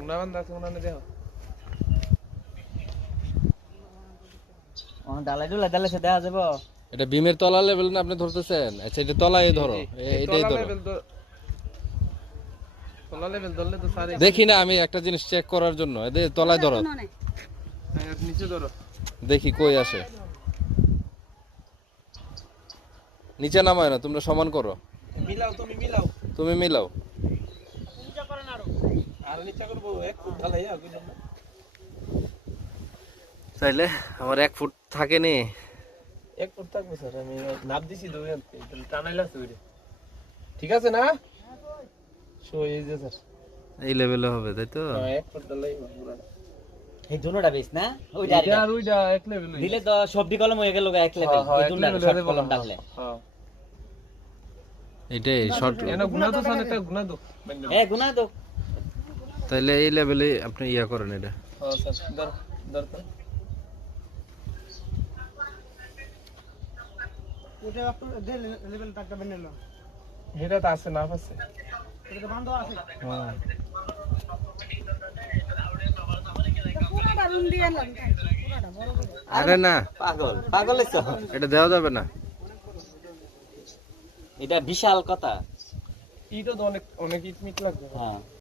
কোনা বান্ধা আছে কোনা না দেখো ডালাই ডুলা ডালে সে দেখা যাবো। এটা বিমের তলা লেভেল না আপনি ধরতেছেন? আচ্ছা এটা তলায় ধরো, এটাই ধরো। তলা লেভেল ধরলে তো সারে দেখি না আমি একটা জিনিস চেক করার জন্য, এদের তলায় ধরো, নিচে ধরো। দেখি কই আসে। নিচে নামায় না, তোমরা সমান করো। মিলাও তুমি মিলাও। তুমি মিলাও। নিচে করেন আর নিচে করব 1 ফুট ঢালাই কইলাম না। তাইলে আমার 1 ফুট থাকেনি। 1 ফুট থাকবে স্যার, আমি নাপ দিছি দৌড়ে আনতে, তাহলে টানাইলা আছে ওইটা। ঠিক আছে না? সো এই যে স্যার এই লেভেলে হবে তাই তো? 1 ফুট ঢালাই পুরো। এই দুনোটা বেশ না ওইটা এটা আর ওইটা এক লেভেল দিলে তো সবজি কলম হয়ে গেল এক লেভেল, এই দুনোটা শর্ট কলম ডাকলে। হ্যাঁ এটাই শর্ট। এনা গুনা তো সান একটা গুনা তো। গুনা তো তাইলে এই লেভেলে আপনি ইয়া করেন এটা। হ্যাঁ স্যার দরকার। এটা আপনি লেভেল টাকা বানাইল এটা তো আছে না আছে। এটা বন্ধ আছে হ্যাঁ পুরোটা রুম দিয়ে আনলাম পুরোটা বড় করে। আরে না, পাগল তো এটা দেওয়া যাবে না। এটা বিশাল কথা। ইটা তো অনেক ইট মিট লাগবে। হ্যাঁ